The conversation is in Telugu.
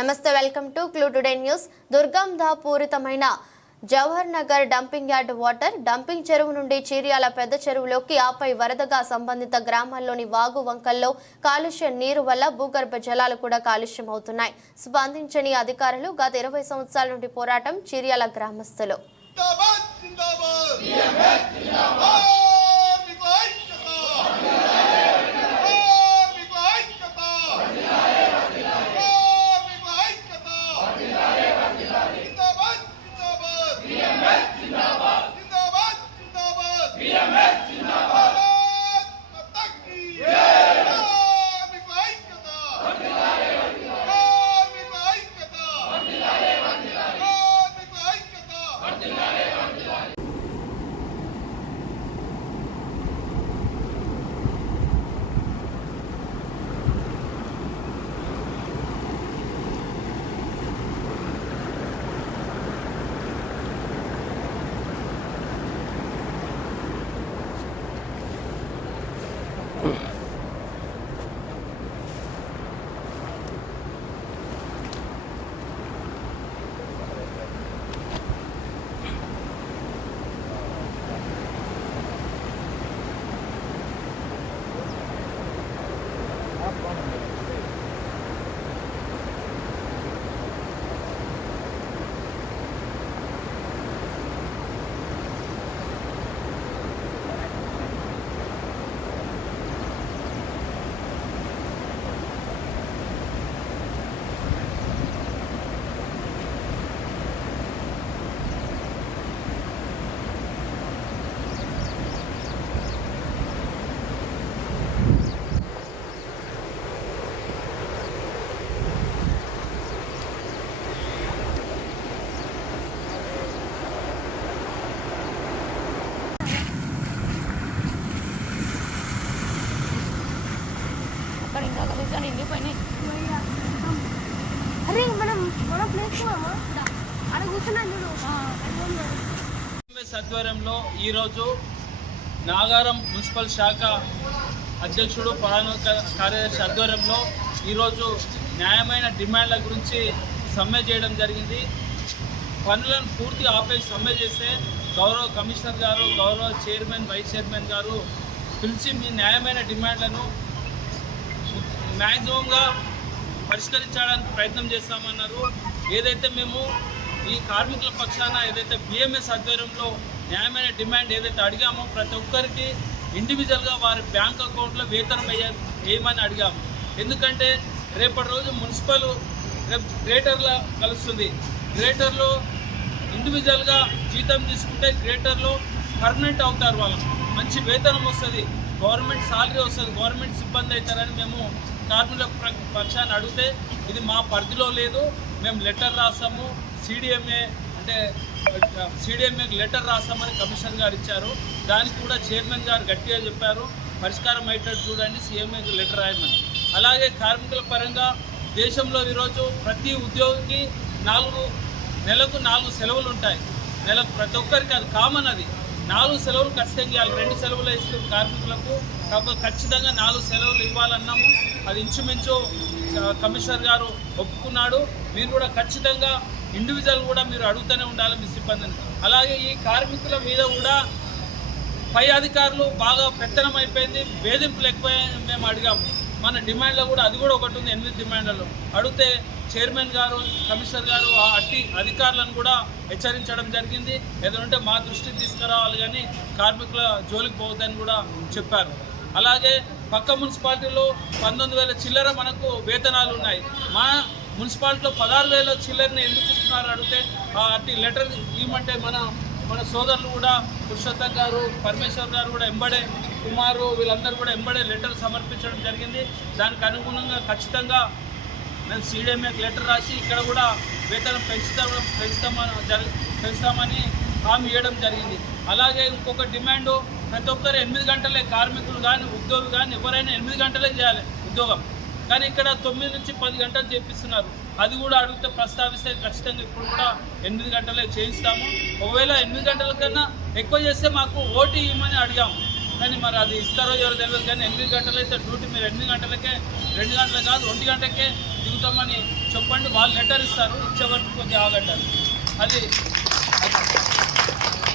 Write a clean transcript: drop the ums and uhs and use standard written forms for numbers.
నమస్తే, welcome to Clue Today News. దుర్గంధ పూరితమైన Jawahar Nagar dumping yard water dumping చెరువు నుండి చీర్యాల పెద్ద చెరువులోకి, ఆపై వరదగా సంబంధిత గ్రామాల్లోని వాగు వంకల్లో కాలుష్య నీరు వల్ల భూగర్భ జలాలు కూడా కాలుష్యం అవుతున్నాయి. స్పందించని అధికారులు. గత 20 సంవత్సరాల నుండి పోరాటం. చీర్యాల గ్రామస్తులు. ఆధ్వర్యంలో ఈరోజు నాగారం మున్సిపల్ శాఖ అధ్యక్షుడు ప్రధాన కార్యదర్శి ఆధ్వర్యంలో ఈరోజు న్యాయమైన డిమాండ్ల గురించి సమ్మె చేయడం జరిగింది. పనులను పూర్తి ఆపేసి సమ్మె చేస్తే గౌరవ కమిషనర్ గారు, గౌరవ చైర్మన్, వైస్ చైర్మన్ గారు పిలిచి మీ న్యాయమైన డిమాండ్లను మ్యాక్సిమంగా పరిష్కరించడానికి ప్రయత్నం చేస్తామన్నారు. ఏదైతే మేము ఈ కార్మికుల పక్షాన ఏదైతే బిఎంఎస్ ఆధ్వర్యంలో న్యాయమైన డిమాండ్ ఏదైతే అడిగామో ప్రతి ఒక్కరికి ఇండివిజువల్గా వారి బ్యాంక్ అకౌంట్లో వేతనం వేయమని అడిగాము. ఎందుకంటే రేపటి రోజు మున్సిపల్ గ్రేటర్లో కలుస్తుంది. గ్రేటర్లో ఇండివిజువల్గా జీతం తీసుకుంటే గ్రేటర్లో పర్మనెంట్ అవుతారు, వాళ్ళకు మంచి వేతనం వస్తుంది, గవర్నమెంట్ సాలరీ వస్తుంది, గవర్నమెంట్ సిబ్బంది అవుతారని మేము కార్మికుల పక్షాన్ని అడిగితే ఇది మా పరిధిలో లేదు, మేము లెటర్ రాస్తాము, సిడిఎంఏకి లెటర్ రాస్తామని కమిషనర్ గారు ఇచ్చారు. దానికి కూడా చైర్మన్ గారు గట్టిగా చెప్పారు, పరిష్కారం అయ్యేటట్టు చూడండి, సీఎంఏకి లెటర్ రాయమని. అలాగే కార్మికుల పరంగా దేశంలో ఈరోజు ప్రతి ఉద్యోగికి నెలకు 4 సెలవులు ఉంటాయి. నెలకు ప్రతి ఒక్కరికి అది కామన్, అది 4 సెలవులు ఖచ్చితంగా ఇవ్వాలి. 2 సెలవులు ఇస్తూ కార్మికులకు కాకపోతే ఖచ్చితంగా 4 సెలవులు ఇవ్వాలన్నాము. అది ఇంచుమించు కమిషనర్ గారు ఒప్పుకున్నాడు. మీరు కూడా ఖచ్చితంగా ఇండివిజువల్ కూడా మీరు అడుగుతూనే ఉండాలి మీ సిబ్బందిని. అలాగే ఈ కార్మికుల మీద కూడా పై అధికారులు బాగా పెత్తనం అయిపోయింది, వేధింపులు ఎక్కువైనా మేము అడిగాము. మన డిమాండ్లో కూడా అది కూడా ఒకటి ఉంది. 8 డిమాండ్లలో అడిగితే చైర్మన్ గారు, కమిషనర్ గారు ఆ అధికారులను కూడా హెచ్చరించడం జరిగింది. ఏదంటే మా దృష్టికి తీసుకురావాలి కానీ కార్మికుల జోలికి పోవద్దని కూడా చెప్పారు. అలాగే పక్క మున్సిపాలిటీలో 19,000 చిల్లర మనకు వేతనాలు ఉన్నాయి. మా మున్సిపాలిటీలో 16,000 చిల్లరని ఎందుకు ఇస్తున్నారు అడిగితే అట్టి లెటర్ ఇవ్వమంటే మన సోదరులు కూడా పురుషోత్తం గారు, పరమేశ్వర్ గారు కూడా ఎంబడే, కుమారు వీళ్ళందరూ కూడా ఎంబడే లెటర్ సమర్పించడం జరిగింది. దానికి అనుగుణంగా ఖచ్చితంగా మేము సిడిఎంఏకి లెటర్ రాసి ఇక్కడ కూడా వేతనం పెంచుతామని హామీ ఇవ్వడం జరిగింది. అలాగే ఇంకొక డిమాండు, ప్రతి ఒక్కరు 8 గంటలే, కార్మికులు కానీ ఉద్యోగులు కానీ ఎవరైనా 8 గంటలే చేయాలి ఉద్యోగం. కానీ ఇక్కడ 9 నుంచి 10 గంటలు చేపిస్తున్నారు. అది కూడా అడిగితే ప్రస్తావిస్తే ఖచ్చితంగా ఇప్పుడు కూడా 8 గంటలే చేయిస్తాము. ఒకవేళ 8 గంటల కన్నా ఎక్కువ చేస్తే మాకు ఓటీ ఇవ్వమని అడిగాము. కానీ మరి అది ఇస్తారో ఎవరో తెలియదు. కానీ 8 గంటలు అయితే డ్యూటీ మీరు 8 గంటలకే, 2 గంటలు కాదు 1 గంటకే తీసుకుంటామని చెప్పండి, వాళ్ళు లెటర్ ఇస్తారు, ఇచ్చే వరకు కొద్దిగా ఆగండి. అది